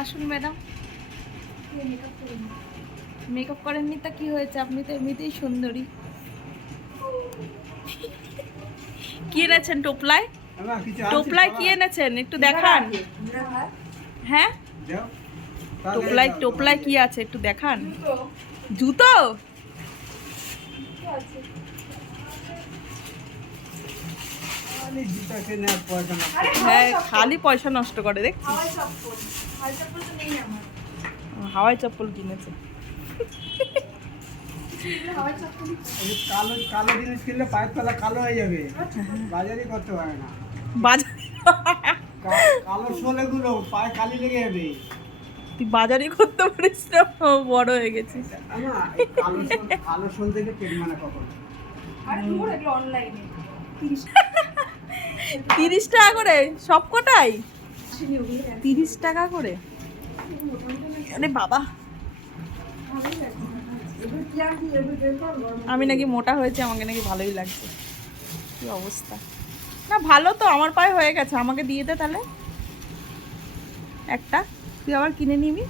আসুন madam. Makeup করেননি তা কি হয়েছে, আপনি তো এমনিতেই সুন্দরী। কি এনেছেন টোপলায়? টোপলায় কি এনেছেন একটু দেখান। হ্যাঁ, টোপলায় টোপলায় কি আছে একটু দেখান। জুতো? হ্যাঁ, খালি পয়সা নষ্ট করে দেখছি। হাওয়াই চপ্পল কিনেছে। কালো কালো জিনিস কিনলে পায়ের তলা কালো হয়ে যাবে, বাজারই করতে পারে না। বাজার কালো শোল এগুলো পায়ে কালি লেগে যাবে। তুই বাজারই করতে পারিস না, বড় হয়ে গেছিস। কালো শোল থেকে পেট মানা কখনো। 30 টাকা করে সব কটাই, 30 টাকা করে। আরে বাবা, আমি নাকি মোটা হয়েছে, আমাকে নাকি ভালোই লাগছে। কি অবস্থা! না ভালো তো, আমার পায়ে হয়ে গেছে, আমাকে দিয়ে দে তাহলে একটা, তুই আবার কিনে নিবি।